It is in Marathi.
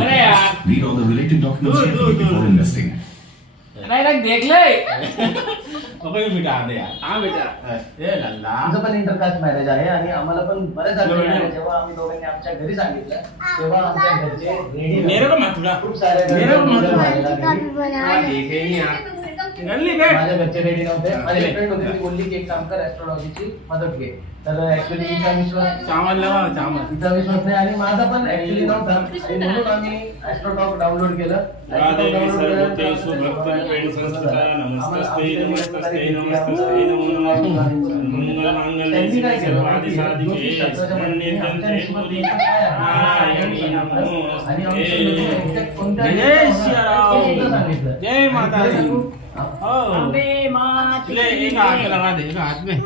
अरे यार Read all the related documents carefully before investing. नाही देख ले बेटा यार हा बेटा ए लल्ला आमचं पण इंटरकास्ट मॅरेज आहे आणि आम्हाला पण बरेच आठवणी आहे. जेव्हा आम्ही दोघांनी आमच्या घरी सांगितलं तेव्हा आमच्या घरचे रेडी मेरे को मत बुला खूप सारे मेरे को मत देखे नहीं यार गल्ली बैठ माझ्या घरचे रेडी नव्हते. माझी फ्रेंड होती ती बोलली की एक काम कर ऍस्ट्रॉलॉजीची मदत घे. तर ऍक्च्युली तिचा विश्वास चावल लगा चावल तिचा विश्वास नाही आणि माझा पण ऍक्च्युली नव्हता आणि म्हणून आम्ही ऍस्ट्रोटॉक डाउनलोड केलं. राधे सर्वतेषु भक्तरूपेण संस्थिता नमस्तस्ते नमस्तस्ते नमस्तस्ते नमो नमः मंगलमांगल्ये शिवे सर्वादिसाधिके शरण्ये त्र्यंबके गौरी नारायणी नमोस्तुते जय श्रीराम जय माता दी हो. ले एक हाथ लगा दे एक हाथ में